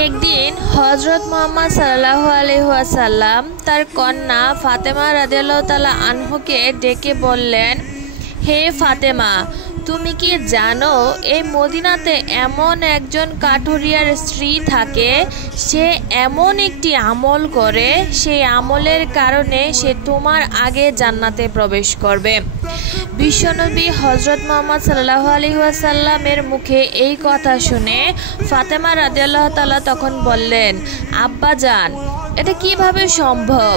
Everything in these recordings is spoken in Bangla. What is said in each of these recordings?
একদিন হযরত মুহাম্মদ সাল্লাল্লাহু আলাইহি ওয়াসাল্লাম তার কন্যা ফাতেমা রাদিয়াল্লাহু তাআলা আনহুকে ডেকে বললেন, হে ফাতেমা, তুমি কি জানো এই মদিনাতে এমন একজন কাঠুরিয়ার স্ত্রী থাকে, সে এমন একটি আমল করে, সেই আমলের কারণে সে তোমার আগে জান্নাতে প্রবেশ করবে। বিশ্বনবী হযরত মুহাম্মদ সাল্লাল্লাহু আলাইহি ওয়াসাল্লামের মুখে এই কথা শুনে ফাতেমা রাদিয়াল্লাহু তাআলা তখন বললেন, আব্বাজান, এটা কিভাবে সম্ভব?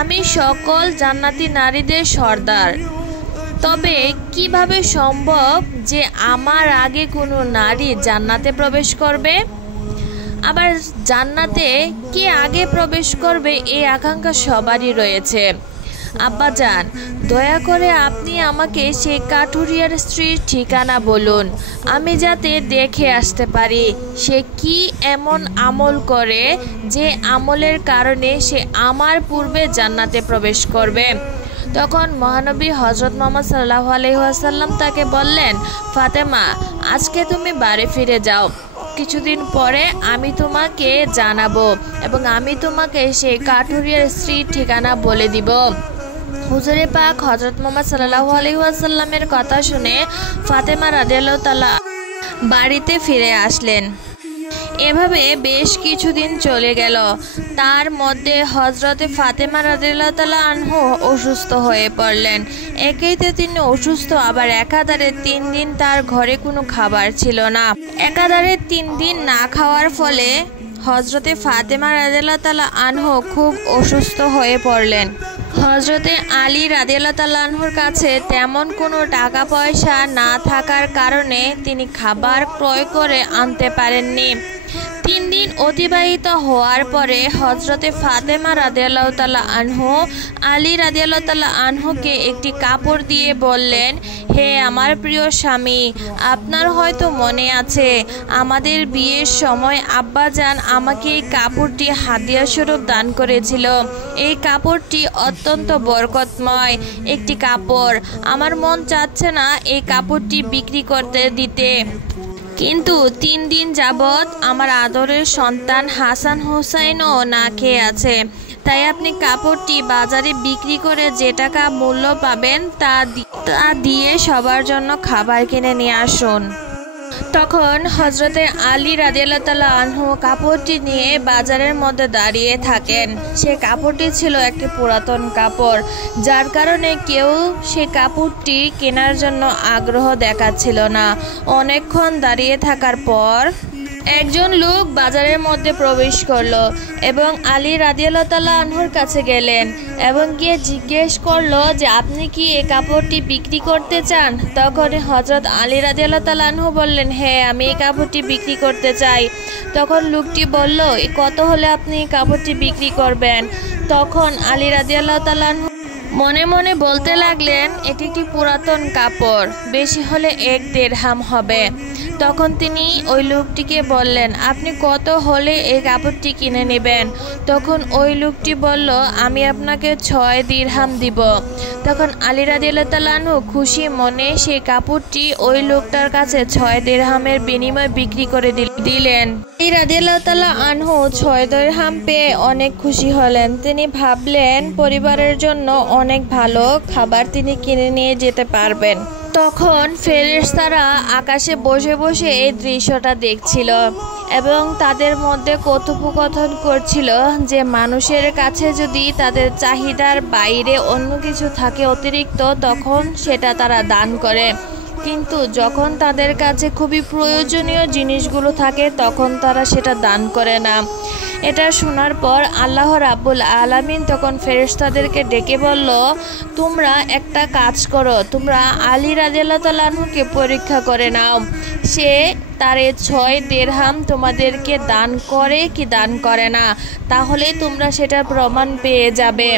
আমি সকল জান্নাতি নারীদের সর্দার, তবে কিভাবে সম্ভব যে আমার আগে কোনো নারী জান্নাতে প্রবেশ করবে? আবার জান্নাতে কে আগে প্রবেশ করবে এই আকাঙ্ক্ষা সবারই রয়েছে। আব্বাজান, দয়া করে আপনি আমাকে সেই কাঠুরিয়ার স্ত্রীর ঠিকানা বলুন, আমি যাতে দেখে আসতে পারি সে কি এমন আমল করে যে আমলের কারণে সে আমার পূর্বে জান্নাতে প্রবেশ করবে। তখন মহানবী হযরত মুহাম্মদ সাল্লাল্লাহু আলাইহি ওয়াসাল্লাম তাকে বললেন, ফাতেমা, আজকে তুমি বাড়ি ফিরে যাও, কিছুদিন পরে আমি তোমাকে জানাবো এবং আমি তোমাকে সেই কাঠুরিয়ার স্ত্রীর ঠিকানা বলে দিব। হুজুরে পাক হযরত মুহাম্মদ সাল্লাল্লাহু আলাইহি ওয়াসাল্লামের কথা শুনে ফাতেমা রাদিয়াল্লাহু তাআলা বাড়িতে ফিরে আসলেন। এভাবে বেশ কিছুদিন চলে গেল। তার মধ্যে হযরতে ফাতেমা রাদিয়াল্লাহু তাআলা আনহু অসুস্থ হয়ে পড়লেন। একেই তো তিনি অসুস্থ, আবার একাধারে 3 দিন তার ঘরে কোনো খাবার ছিল না। একাধারে 3 দিন না খাওয়ার ফলে হযরতে ফাতেমা রাদিয়াল্লাহু তাআলা আনহু খুব অসুস্থ হয়ে পড়লেন। হযরতে আলী রাদিয়াল্লাহু তাআলা আনহুর কাছে তেমন কোনো টাকা পয়সা না থাকার কারণে তিনি খাবার ক্রয় করে আনতে পারেননি। 3 দিন অতিবাহিত হওয়ার পরে হযরতে ফাতেমা রাদিয়াল্লাহু তাআলা আনহু আলী রাদিয়াল্লাহু তাআলা আনহুকে একটি কাপড় দিয়ে বললেন, হে আমার প্রিয় স্বামী, আপনার হয়তো মনে আছে আমাদের বিয়ের সময় আব্বাজান আমাকে এই কাপড়টি হাদিয়া স্বরূপ দান করেছিল। এই কাপড়টি অত্যন্ত বরকতময় একটি কাপড়। আমার মন চাচ্ছে না এই কাপড়টি বিক্রি করতে দিতে, কিন্তু 3 দিন যাবৎ আমার আদরের সন্তান হাসান হুসাইনও না খেয়ে আছে, তাই আপনি কাপড়টি বাজারে বিক্রি করে যে টাকা মূল্য পাবেন তা দিয়ে সবার জন্য খাবার কিনে নিয়ে আসুন। তখন হযরতে আলী রাদিয়াল্লাহু তাআলা আনহু কাপড়টি নিয়ে বাজারের মধ্যে দাঁড়িয়ে থাকেন। সে কাপড়টি ছিল একটি পুরাতন কাপড়, যার কারণে কেউ সে কাপড়টি কেনার জন্য আগ্রহ দেখাচ্ছিল না। অনেকক্ষণ দাঁড়িয়ে থাকার পর একজন লোক বাজারের মধ্যে প্রবেশ করলো এবং আলী রাদিয়াল্লাহু তাআলা আনহুর কাছে গেলেন এবং গিয়ে জিজ্ঞেস করলো যে আপনি কি এই কাপড়টি বিক্রি করতে চান? তখন হযরত আলী রাদিয়াল্লাহু তাআলা আনহু বললেন, হ্যাঁ, আমি এই কাপড়টি বিক্রি করতে চাই। তখন লোকটি বলল, কত হলে আপনি এই কাপড়টি বিক্রি করবেন? তখন আলী রাদিয়াল্লাহু তাআলা আনহু মনে মনে বলতে লাগলেন, এটি একটি পুরাতন কাপড়, বেশি হলে 1 দিরহাম হবে। তখন তিনি ওই লোকটিকে বললেন, আপনি কত হলে এই কাপড়টি কিনে নেবেন? তখন ওই লোকটি বলল, আমি আপনাকে 6 দিরহাম দিব। তখন আলী রাদিয়াল্লাহু তাআলা আনহু খুশি মনে সেই কাপড়টি ওই লোকটার কাছে 6 দিরহামের বিনিময়ে বিক্রি করে দিলেন। আলী রাদিয়াল্লাহু তাআলা আনহু 6 দিরহাম পেয়ে অনেক খুশি হলেন। তিনি ভাবলেন পরিবারের জন্য অনেক ভালো খাবার তিনি কিনে নিয়ে যেতে পারবেন। তখন ফেরেশতারা আকাশে বসে বসে এই দৃশ্যটা দেখছিল এবং তাদের মধ্যে কথোপকথন করছিল যে মানুষের কাছে যদি তাদের চাহিদার বাইরে অন্য কিছু থাকে অতিরিক্ত, তখন সেটা তারা দান করে, কিন্তু যখন তাদের কাছে খুবই প্রয়োজনীয় জিনিসগুলো থাকে তখন তারা সেটা দান করে না। এটা শোনার পর আল্লাহ রাব্বুল আলামিন তখন ফেরেশতাদেরকে ডেকে বলল, তোমরা একটা কাজ করো, তোমরা আলী রাদিয়াল্লাহু তাআলা আনহুকে পরীক্ষা করে নাও, সে তার 6 দিরহাম তোমাদেরকে দান করে কি দান করে না, তাহলে তোমরা সেটা প্রমাণ পেয়ে যাবে।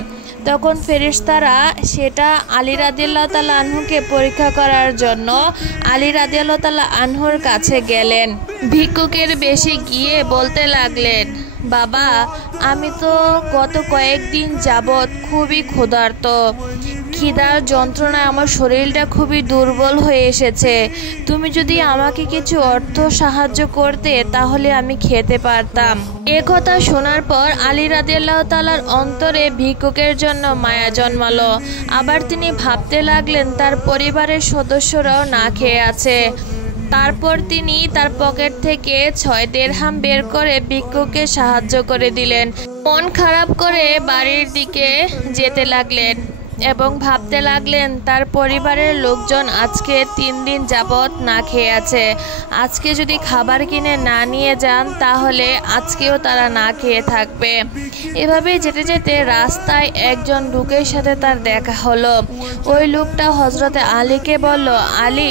তখন ফেরেশতারা সেটা আলী রাদিয়াল্লাহু তাআলা আনহুকে পরীক্ষা করার জন্য আলী রাদিয়াল্লাহু তাআলা আনহুর কাছে গেলেন। ভিক্ষুকের বেশে গিয়ে বলতে লাগলেন, বাবা, আমি তো গত কয়েকদিন যাবৎ খুবই ক্ষুধার্ত, খিদার যন্ত্রণায় আমার শরীরটা খুবই দুর্বল হয়ে এসেছে। তুমি যদি আমাকে কিছু অর্থ সাহায্য করতে তাহলে আমি খেতে পারতাম। এ কথা শোনার পর আলী রাদিয়াল্লাহু তাআলার অন্তরে ভিক্ষুকের জন্য মায়া জন্মালো। আবার তিনি ভাবতে লাগলেন তার পরিবারের সদস্যরাও না খেয়ে আছে। তারপর তিনি তার পকেট থেকে 6 দিরহাম বের করে ভিক্ষুককে সাহায্য করে দিলেন। মন খারাপ করে বাড়ির দিকে যেতে লাগলেন এবং ভাবতে লাগলেন তার পরিবারের লোকজন আজকে 3 দিন যাবৎ না খেয়ে আছে। আজকে যদি খাবার কিনে না নিয়ে যান তাহলে আজকেও তারা না খেয়ে থাকবে। এভাবে যেতে যেতে রাস্তায় একজন লোকের সাথে তার দেখা হলো। ওই লোকটা হযরতে আলীকে বলল, আলী,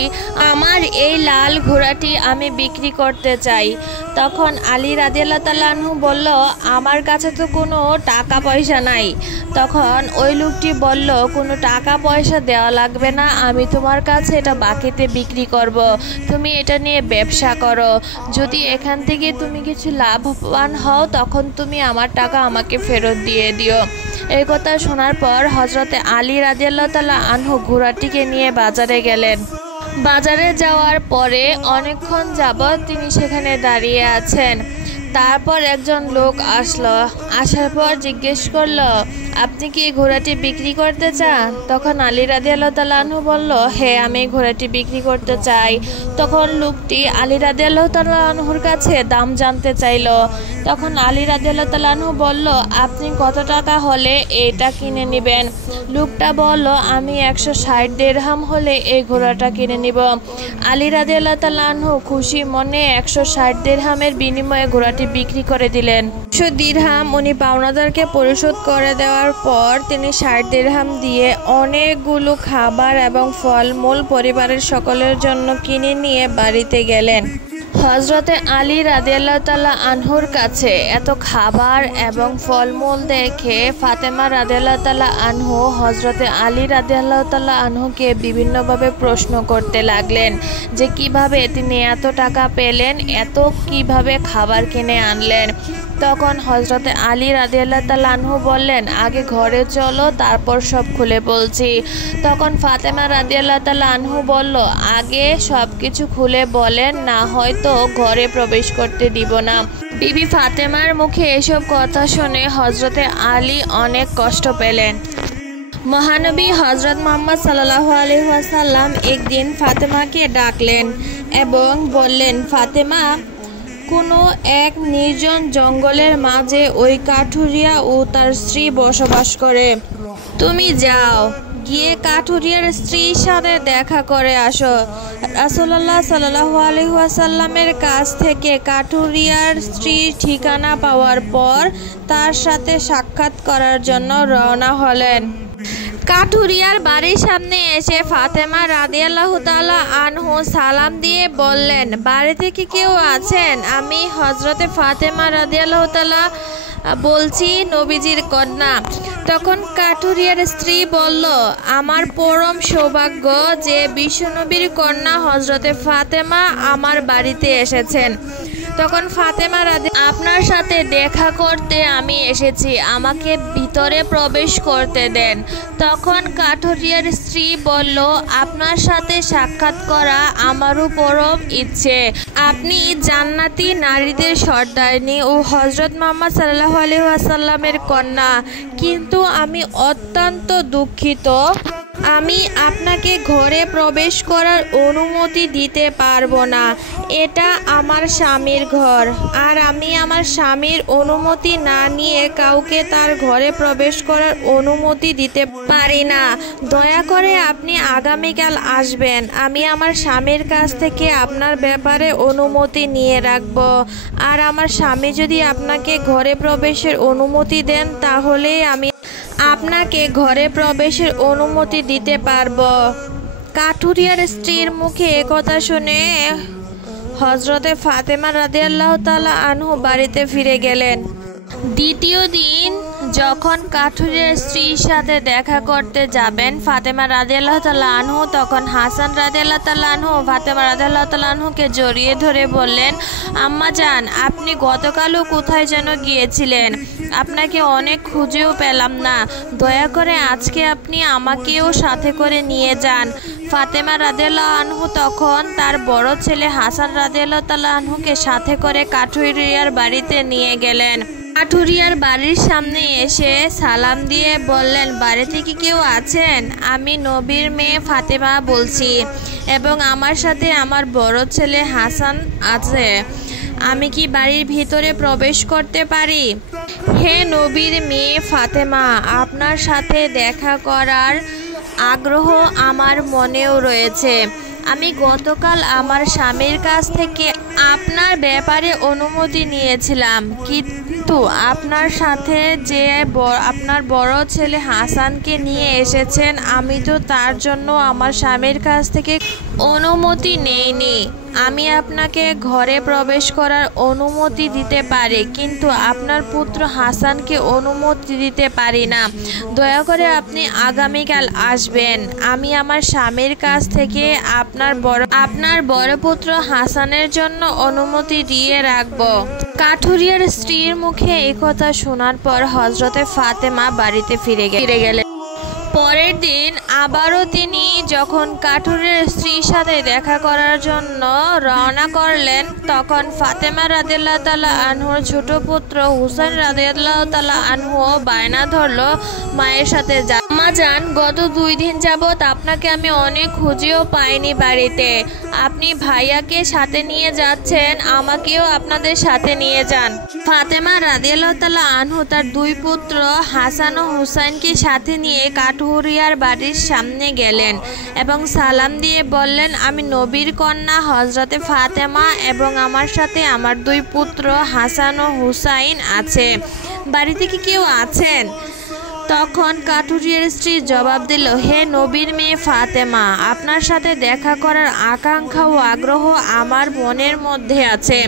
আমার এই লাল ঘোড়াটি আমি বিক্রি করতে চাই। তখন আলী রাদিয়াল্লাহু তাআলা আনহু বলল, আমার কাছে তো কোনো টাকা পয়সা নাই। তখন ওই লোকটি বলল, কোনো টাকা পয়সা দেওয়া লাগবে না, আমি তোমার কাছে এটা বাকিতে বিক্রি করব। তুমি এটা নিয়ে ব্যবসা করো। যদি এখান থেকে তুমি কিছু লাভবান হও তখন তুমি আমার টাকা আমাকে ফেরত দিয়ে দিও। এই কথা শোনার পর হযরতে আলী রাদিয়াল্লাহু তাআলা আনহু ঘোড়াটিকে নিয়ে বাজারে গেলেন। বাজারে যাওয়ার পরে অনেকক্ষণ যাবৎ তিনি সেখানে দাঁড়িয়ে আছেন। তারপর একজন লোক আসলো। আসার পর জিজ্ঞেস করলো, আপনি কি ঘোড়াটি বিক্রি করতে চান? তখন আলী রাদিয়াল্লাহু তাআলা আনহু বলল, হ্যাঁ, আমি ঘোড়াটি বিক্রি করতে চাই। তখন লোকটি আলী রাদিয়াল্লাহু তাআলা আনহুর কাছে দাম জানতে চাইল। তখন আলী রাদিয়াল্লাহু তাআলা আনহু বলল, আপনি কত টাকা হলে এটা কিনে নেবেন? লোকটা বলল, আমি 160 দিরহাম হলে এই ঘোড়াটা কিনে নিব। আলী রাদিয়াল্লাহু তাআলা আনহু খুশি মনে 160 দিরহামের বিনিময়ে ঘোড়াটি বিক্রি করে দিলেন। 100 দিরহাম উনি পাওনাদারকে পরিশোধ করে দেওয়ার পর তিনি 60 দিরহাম দিয়ে অনেকগুলো খাবার এবং ফলমূল পরিবারের সকলের জন্য কিনে নিয়ে বাড়িতে গেলেন। হযরতে আলী রাদিয়াল্লাহু তাআলা আনহুর কাছে এত খাবার এবং ফলমূল দেখে ফাতেমা রাদিয়াল্লাহু তাআলা আনহু হযরতে আলী রাদিয়াল্লাহু তাআলা আনহুকে বিভিন্নভাবে প্রশ্ন করতে লাগলেন যে কিভাবে তিনি এত টাকা পেলেন, এত কিভাবে খাবার কিনে আনলেন। তখন হযরতে আলী রাদিয়াল্লাহু তাআলা আনহু বললেন, আগে ঘরে চলো, তারপর সব খুলে বলছি। তখন ফাতেমা রাদিয়াল্লাহু তাআলা আনহু বলল, আগে সব কিছু খুলে বলেন, না হয়তো ঘরে প্রবেশ করতে দিব না। বিবি ফাতেমার মুখে এসব কথা শুনে হযরতে আলী অনেক কষ্ট পেলেন। মহানবী হযরত মুহাম্মদ সাল্লাল্লাহু আলাইহি ওয়াসাল্লাম একদিন ফাতেমাকে ডাকলেন এবং বললেন, ফাতেমা, কোনো এক নির্জন জঙ্গলের মাঝে ওই কাঠুরিয়া ও তার স্ত্রী বসবাস করে। তুমি যাও, গিয়ে কাঠুরিয়ার স্ত্রীর সাথে দেখা করে আসো। রাসূলুল্লাহ সাল্লাল্লাহু আলাইহি ওয়াসাল্লামের কাছ থেকে কাঠুরিয়ার স্ত্রীর ঠিকানা পাওয়ার পর তার সাথে সাক্ষাৎ করার জন্য রওনা হলেন। কাঠুরিয়ার বাড়ির সামনে এসে ফাতেমা রাদিয়াল্লাহু তাআলা আনহু সালাম দিয়ে বললেন, বাড়িতে কি কেউ আছেন? আমি হযরতে ফাতেমা রাদিয়াল্লাহু তাআলা বলছি, নবীজির কন্যা। তখন কাঠুরিয়ার স্ত্রী বলল, আমার পরম সৌভাগ্য যে বিশ্বনবীর কন্যা হযরতে ফাতেমা আমার বাড়িতে এসেছেন। তখন ফাতেমা আপনার সাথে দেখা করতে আমি এসেছি, আমাকে ভিতরে প্রবেশ করতে দেন। তখন কাঠুরিয়ার স্ত্রী বলল, আপনার সাথে সাক্ষাৎ করা আমারও পরম ইচ্ছে। আপনি জান্নাতি নারীদের সর্দারিনী ও হযরত মুহাম্মদ সাল্লাল্লাহু আলাইহি ওয়াসাল্লামের কন্যা, কিন্তু আমি অত্যন্ত দুঃখিত, আমি আপনাকে ঘরে প্রবেশ করার অনুমতি দিতে পারবো না। এটা আমার স্বামীর ঘর, আর আমি আমার স্বামীর অনুমতি না নিয়ে কাউকে তার ঘরে প্রবেশ করার অনুমতি দিতে পারি না। দয়া করে আপনি আগামীকাল আসবেন, আমি আমার স্বামীর কাছ থেকে আপনার ব্যাপারে অনুমতি নিয়ে রাখব। আর আমার স্বামী যদি আপনাকে ঘরে প্রবেশের অনুমতি দেন তাহলে আমি আপনাকে ঘরে প্রবেশের অনুমতি দিতে পারবো। কাঠুরিয়ার স্ত্রীর মুখে একথা শুনে হযরতে ফাতেমা রাদিয়াল্লাহু তাআলা আনহু বাড়িতে ফিরে গেলেন। দ্বিতীয় দিন যখন কাঠুরিয়ার স্ত্রীর সাথে দেখা করতে যাবেন ফাতেমা রাদিয়াল্লাহু তাআলা আনহু, তখন হাসান রাদিয়াল্লাহু তাআলা আনহু ফাতেমা রাদিয়াল্লাহু তাআলা আনহুকে জড়িয়ে ধরে বললেন, আম্মা জান, আপনি গতকালও কোথায় যেন গিয়েছিলেন, আপনাকে অনেক খুঁজেও পেলাম না, দয়া করে আজকে আপনি আমাকেও সাথে করে নিয়ে যান। ফাতেমা রাদিয়াল্লাহু আনহু তখন তার বড় ছেলে হাসান রাদিয়াল্লাহু তাআলা আনহুকে সাথে করে কাঠুরিয়ার বাড়িতে নিয়ে গেলেন। কাঠুরিয়ার বাড়ির সামনে এসে সালাম দিয়ে বললেন, বাড়িতে কি কেউ আছেন? আমি নবীর মেয়ে ফাতেমা বলছি এবং আমার সাথে আমার বড় ছেলে হাসান আছে। আমি কি বাড়ির ভিতরে প্রবেশ করতে পারি? হে নবীর মেয়ে ফাতেমা, আপনার সাথে দেখা করার আগ্রহ আমার মনেও রয়েছে। আমি গতকাল আমার স্বামীর কাছ থেকে আপনার ব্যাপারে অনুমতি নিয়েছিলাম, কিন্তু আপনার সাথে যে আপনার বড় ছেলে হাসানকে নিয়ে এসেছেন, আমি তো তার জন্য আমার স্বামীর কাছ থেকে অনুমতি নেইনি। আমি আপনাকে ঘরে প্রবেশ করার অনুমতি দিতে পারি, কিন্তু আপনার পুত্র হাসানকে অনুমতি দিতে পারি না। দয়া করে আপনি আগামীকাল আসবেন। আমি আমার স্বামীর কাছ থেকে আপনার বড় পুত্র হাসানের জন্য অনুমতি দিয়ে রাখব। কাঠুরিয়ার স্ত্রীর মুখে একথা শোনার পর হযরতে ফাতেমা বাড়িতে ফিরে গেলেন। পরের দিন আবারও তিনি যখন কাঠুরিয়ার স্ত্রীর সাথে দেখা করার জন্য রওনা করলেন, তখন ফাতেমা রাদিয়াল্লাহু তাআলা আনহুর ছোট পুত্র হুসাইন রাদিয়াল্লাহু তাআলা আনহু বায়না ধরল মায়ের সাথে আম্মা জান, গত 2 দিন যাবৎ আপনাকে আমি অনেক খুঁজেও পাইনি বাড়িতে। আপনি ভাইয়াকে সাথে নিয়ে যাচ্ছেন, আমাকেও আপনাদের সাথে নিয়ে যান। ফাতেমা রাদিয়াল্লাহু তাআলা আনহু তার 2 পুত্র হাসান ও হুসাইনকে সাথে নিয়ে কাঠুরিয়ার বাড়ির সামনে গেলেন এবং সালাম দিয়ে বললেন, আমি নবীর কন্যা হযরতে ফাতেমা এবং আমার সাথে আমার 2 পুত্র হাসান ও হুসাইন আছে। বাড়িতে কি কেউ আছেন? তখন কাঠুরিয়ার স্ত্রী জবাব দিল, হে নবীর মেয়ে ফাতেমা, আপনার সাথে দেখা করার আকাঙ্ক্ষা ও আগ্রহ আমার মনের মধ্যে আছে।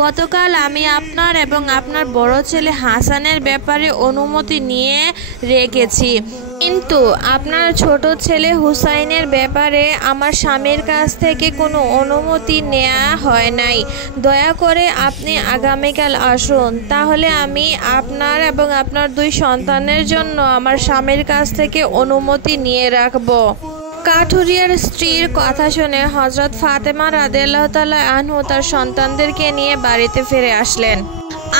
গতকাল আমি আপনার এবং আপনার বড় ছেলে হাসানের ব্যাপারে অনুমতি নিয়ে রেখেছি, কিন্তু আপনার ছোট ছেলে হুসাইনের ব্যাপারে আমার স্বামীর কাছ থেকে কোনো অনুমতি নেওয়া হয় নাই। দয়া করে আপনি আগামীকাল আসুন, তাহলে আমি আপনার এবং আপনার 2 সন্তানের জন্য আমার স্বামীর কাছ থেকে অনুমতি নিয়ে রাখব। কাঠুরিয়ার স্ত্রীর কথা শুনে হযরত ফাতেমা রাদিয়াল্লাহু তাআলা আনহু তার সন্তানদেরকে নিয়ে বাড়িতে ফিরে আসলেন।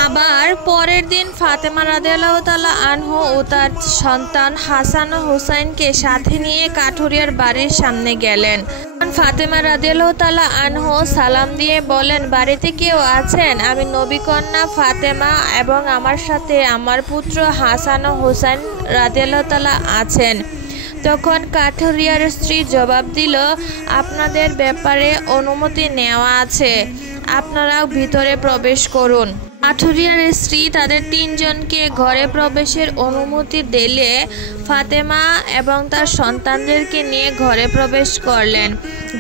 আবার পরের দিন ফাতেমা রাদিয়াল্লাহু তাআলা আনহু ও তার সন্তান হাসান ও হুসাইনকে সাথে নিয়ে কাঠুরিয়ার বাড়ির সামনে গেলেন। ফাতেমা রাদিয়াল্লাহু তাআলা আনহু সালাম দিয়ে বলেন, বাড়িতে কেউ আছেন? আমি নবী কন্যা ফাতেমা এবং আমার সাথে আমার পুত্র হাসান ও হুসাইন রাদিয়াল্লাহু তাআলা আছেন। তখন কাঠুরিয়ার স্ত্রী জবাব দিল, আপনাদের ব্যাপারে অনুমতি নেওয়া আছে, আপনারাও ভিতরে প্রবেশ করুন। কাঠুরিয়ার স্ত্রী তাদের 3 জনকে ঘরে প্রবেশের অনুমতি দিলে ফাতেমা এবং তার সন্তানদেরকে নিয়ে ঘরে প্রবেশ করলেন।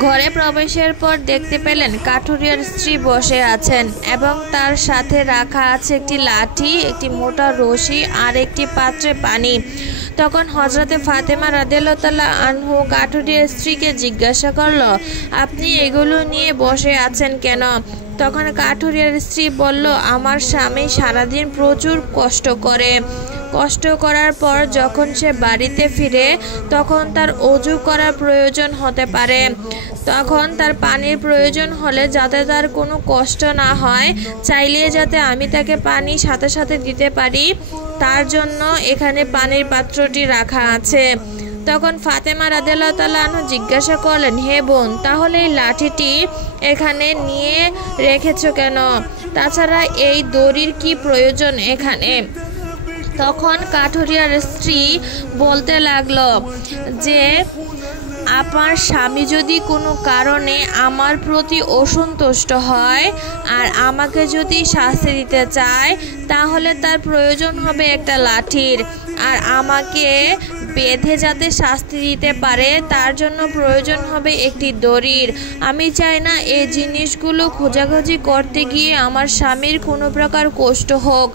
ঘরে প্রবেশের পর দেখতে পেলেন কাঠুরিয়ার স্ত্রী বসে আছেন এবং তার সাথে রাখা আছে একটি লাঠি, একটি মোটা রশি আর একটি পাত্রে পানি। তখন হযরতে ফাতেমা রাদিয়াল্লাহু তাআলা আনহু কাঠুরিয়ার স্ত্রীকে জিজ্ঞাসা করল, আপনি এগুলো নিয়ে বসে আছেন কেন? তখন কাঠুরিয়ার স্ত্রী বলল, আমার স্বামী সারাদিন প্রচুর কষ্ট করার পর যখন সে বাড়িতে ফিরে তখন তার অজু করার প্রয়োজন হতে পারে। তখন তার পানির প্রয়োজন হলে যাতে তার কোনো কষ্ট না হয়, চাইলে যাতে আমি তাকে পানি সাথে সাথে দিতে পারি, তার জন্য এখানে পানির পাত্রটি রাখা আছে। তখন ফাতেমা রাদিয়াল্লাহু তাআলা আনহু জিজ্ঞাসা করলেন, হে বোন, তাহলে এই লাঠিটি এখানে নিয়ে রেখেছো কেন? তাছাড়া এই দড়ির কি প্রয়োজন এখানে? তখন কাঠুরিয়ার স্ত্রী বলতে লাগলো যে, আপনার স্বামী যদি কোনো কারণে আমার প্রতি অসন্তুষ্ট হয় আর আমাকে যদি শাস্তি দিতে চায়, তাহলে তার প্রয়োজন হবে একটা লাঠির, আর আমাকে বেঁধে যাতে শাস্তি দিতে পারে তার জন্য প্রয়োজন হবে একটি দড়ির। আমি চাই না এই জিনিসগুলো খোঁজাখুঁজি করতে গিয়ে আমার স্বামীর কোনো প্রকার কষ্ট হোক।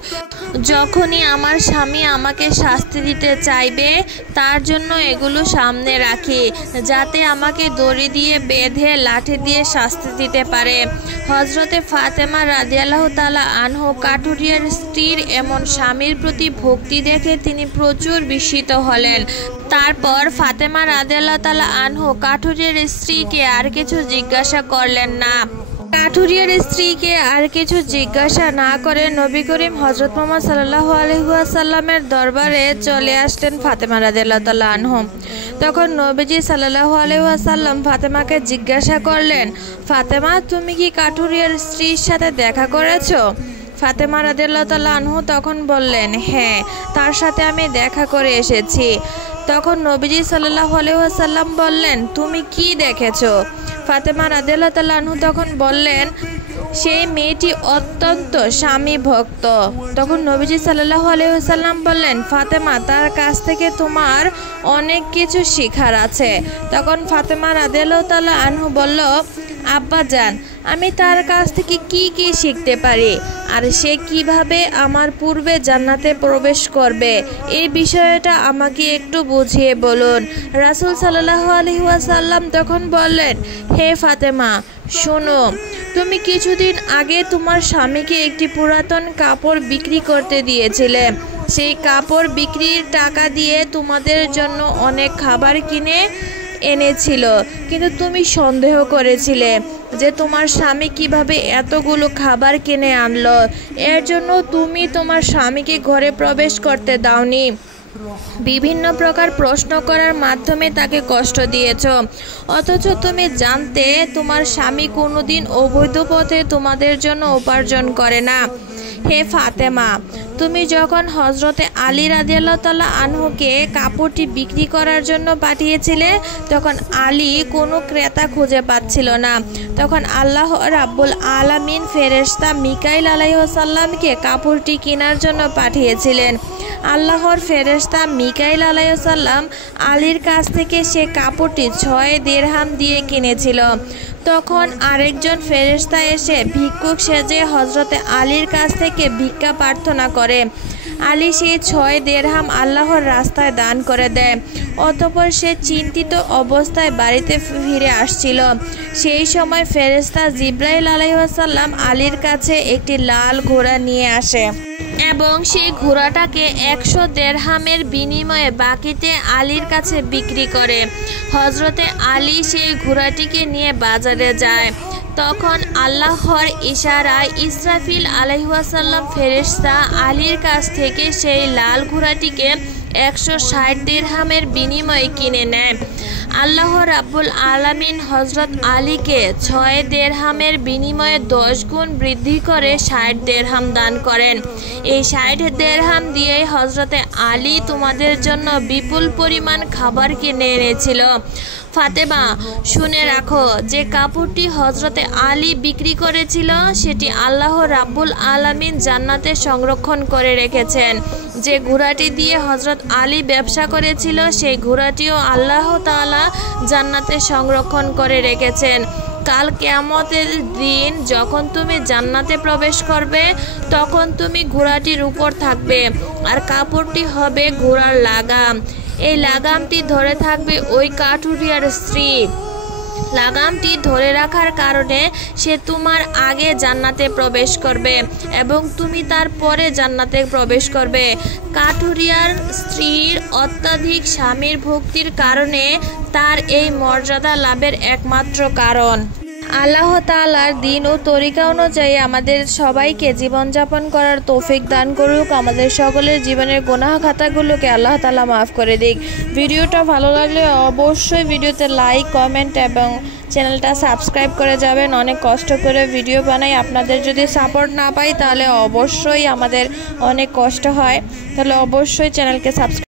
যখনই আমার স্বামী আমাকে শাস্তি দিতে চাইবে তার জন্য এগুলো সামনে রাখি, যাতে আমাকে দড়ি দিয়ে বেঁধে লাঠি দিয়ে শাস্তি দিতে পারে। হজরতে ফাতেমা রাদিয়াল্লাহু তাআলা আনহু কাঠুরিয়ার স্ত্রীর এমন স্বামীর প্রতি ভক্তি দেখে তিনি প্রচুর বিস্মিত হলেন। তারপর ফাতেমা রাদিয়াল্লাহু তাআলা আনহু কাঠুরিয়ার স্ত্রীকে আর কিছু জিজ্ঞাসা করলেন না। কাঠুরিয়ার স্ত্রীকে আর কিছু জিজ্ঞাসা না করে নবী করিম হযরত মুহাম্মদ সাল্লাল্লাহু আলাইহি ওয়াসাল্লামের দরবারে চলে আসলেন ফাতেমা রাদিয়াল্লাহু তাআলা আনহা। তখন নবীজি সাল্লাল্লাহু আলাইহি ওয়াসাল্লাম ফাতেমাকে জিজ্ঞাসা করলেন, ফাতেমা, তুমি কি কাঠুরিয়ার স্ত্রীর সাথে দেখা করেছো? ফাতেমা রাদিয়াল্লাহু তাআলা আনহা তখন বললেন, হ্যাঁ, তার সাথে আমি দেখা করে এসেছি। তখন নবীজি সাল্লাল্লাহু আলাইহি ওয়াসাল্লাম বললেন, তুমি কি দেখেছো? ফাতেমা রাদিয়াল্লাহু তাআলা আনহা তখন বললেন, সেই মেয়েটি অত্যন্ত স্বামী ভক্ত। তখন নবীজি সাল্লাল্লাহু আলাইহি ওয়াসাল্লাম বললেন, ফাতেমা, তার কাছ থেকে তোমার অনেক কিছু শেখার আছে। তখন ফাতেমা রাদিয়াল্লাহু তাআলা আনহা বলল, আব্বাজান, আমি তার কাছ থেকে কি কি শিখতে পারি, আর সে কিভাবে আমার পূর্বে জান্নাতে প্রবেশ করবে, এই বিষয়টা আমাকে একটু বুঝিয়ে বলুন। রাসূল সাল্লাল্লাহু আলাইহি ওয়াসাল্লাম তখন বললেন, হে ফাতেমা, শোনো, তুমি কিছুদিন আগে তোমার স্বামীকে একটি পুরাতন কাপড় বিক্রি করতে দিয়েছিলে। সেই কাপড় বিক্রির টাকা দিয়ে তোমাদের জন্য অনেক খাবার কিনে এনেছিল, কিন্তু তুমি সন্দেহ করেছিলে যে তোমার স্বামী কিভাবে এতগুলো খাবার কিনে আনলো। এর জন্য তুমি তোমার স্বামীকে ঘরে প্রবেশ করতে দাওনি। বিভিন্ন প্রকার প্রশ্ন করার মাধ্যমে তাকে কষ্ট দিয়েছ, অথচ তুমি জানতে তোমার স্বামী কোনোদিন অবৈধ পথে তোমাদের জন্য উপার্জন করে না। হে ফাতেমা, তুমি যখন হজরতে আলী রাদিয়াল্লাহু তাআলা আনহুকে কাপড়টি বিক্রি করার জন্য পাঠিয়েছিলে, তখন আলী কোনো ক্রেতা খুঁজে পাচ্ছিল না। তখন আল্লাহ রাব্বুল আলামিন ফেরেশতা মিকাইল আলাইহিস সালামকে কাপড়টি কেনার জন্য পাঠিয়েছিলেন। আল্লাহর ফেরেশতা মিকাইল আলাইহিস সালাম আলীর কাছ থেকে সে কাপড়টি 6 দিরহাম দিয়ে কিনেছিল। তখন আরেকজন ফেরেশতা এসে ভিক্ষুক সেজে হজরতে আলীর কাছ থেকে ভিক্ষা প্রার্থনা করে। আলী সেই 6 দিরহাম আল্লাহর রাস্তায় দান করে দেয়। অতঃপর সে চিন্তিত অবস্থায় বাড়িতে ফিরে আসছিল। সেই সময় ফেরেশতা জিবরাইল আলাইহিস সালাম আলীর কাছে একটি লাল ঘোড়া নিয়ে আসে এবং সেই ঘোড়াটাকে 100 দিরহামের বিনিময়ে বাকিতে আলীর কাছে বিক্রি করে। হজরতে আলী সেই ঘোড়াটিকে নিয়ে বাজারে যায়। তখন আল্লাহর ইশারায় ইসরাফিল আলাইহিস সালাম ফেরেশতা আলীর কাছ থেকে সেই লাল ঘোড়াটিকে 160 দিরহামের বিনিময়ে কিনে নেয়। আল্লাহ রাব্বুল আলামিন হজরত আলীকে 6 দিরহামের বিনিময়ে 10 গুণ বৃদ্ধি করে 60 দিরহাম দান করেন। এই 60 দিরহাম দিয়ে হজরতে আলী তোমাদের জন্য বিপুল পরিমাণ খাবার কিনে এনেছিল। ফাতেমা, শুনে রাখো, যে কাপড়টি হজরতে আলী বিক্রি করেছিল সেটি আল্লাহ রাব্বুল আলামিন জান্নাতে সংরক্ষণ করে রেখেছেন। যে ঘোড়াটি দিয়ে হজরত আলী ব্যবসা করেছিল সেই ঘোড়াটিও আল্লাহ তাআলা জান্নাতে সংরক্ষণ করে রেখেছেন। কাল কিয়ামতের দিন যখন তুমি জান্নাতে প্রবেশ করবে তখন তুমি ঘোড়াটির উপর থাকবে, আর কাপড়টি হবে ঘোড়ার লাগাম। এই লাগামটি ধরে থাকবে ওই কাঠুরিয়ার স্ত্রী। লাগামটি ধরে রাখার কারণে সে তোমার আগে জান্নাতে প্রবেশ করবে এবং তুমি তার পরে জান্নাতে প্রবেশ করবে। কাঠুরিয়ার স্ত্রীর অত্যাধিক স্বামীর ভক্তির কারণে তার এই মর্যাদা লাভের একমাত্র কারণ। আল্লাহ তাআলার দিন ও তরিকা অনুযায়ী আমাদের সবাইকে জীবনযাপন করার তৌফিক দান করুক। আমাদের সকলের জীবনের গুনাহ খাতাগুলোকে আল্লাহ তাআলা মাফ করে দিক। ভিডিওটা ভালো লাগলে অবশ্যই ভিডিওতে লাইক, কমেন্ট এবং চ্যানেলটা সাবস্ক্রাইব করে যাবেন। অনেক কষ্ট করে ভিডিও বানাই, আপনাদের যদি সাপোর্ট না পাই তাহলে অবশ্যই আমাদের অনেক কষ্ট হয়। তাহলে অবশ্যই চ্যানেলকে সাবস্ক্রাইব